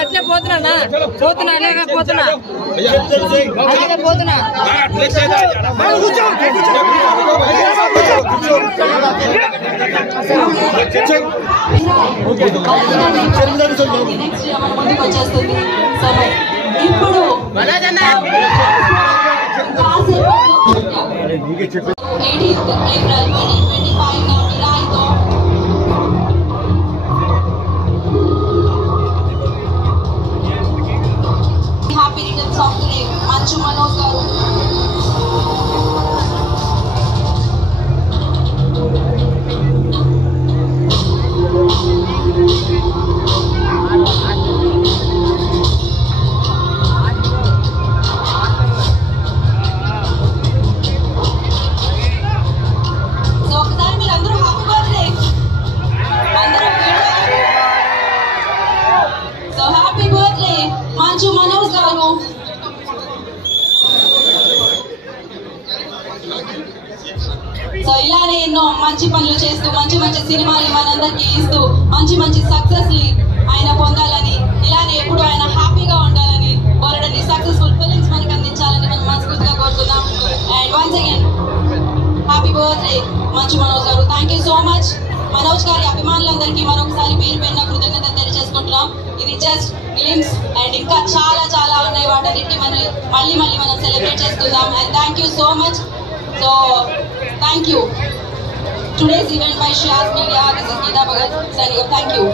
అట్లే పోతున్నా పోతున్నా పోతున్నా పోతున్నా వచ్చేస్తుంది ఇప్పుడు April 2025 na nila ito. Happy returns of the day, Manchu Manoj garu. Manchu Manoj garu. So ఇలానే ఎన్నో మంచి పనులు చేస్తూ మంచి మంచి సినిమాలు మనందరికీ ఇస్తూ మంచి మంచి సక్సెస్ ఆయన పొందాలని ఇలానే ఎప్పుడు ఆయన హ్యాపీగా ఉండాలని వాళ్ళని సక్సెస్ఫుల్ ఫిలిమ్స్ మనకు అందించాలని మనం మనస్ఫూర్తిగా కోరుతున్నాం. And once again happy birthday Manchu Manoj గారు. Thank you so much. Manoj గారి అభిమానులందరికీ మరొకసారి పేరు పేరున కృతజ్ఞతలు తెలియజేసుకుంటున్నాం. ఇది జస్ట్ గ్లిమ్స్ అండ్ ఇంకా చాలా చాలా ఉన్నాయి. వాటన్నిటిని మళ్ళీ మనం సెలబ్రేట్ చేసుకుందాం. And thank you so much. So thank you. Today's event by Shaz Media. This is Geeta Bhagat signing off. Thank you.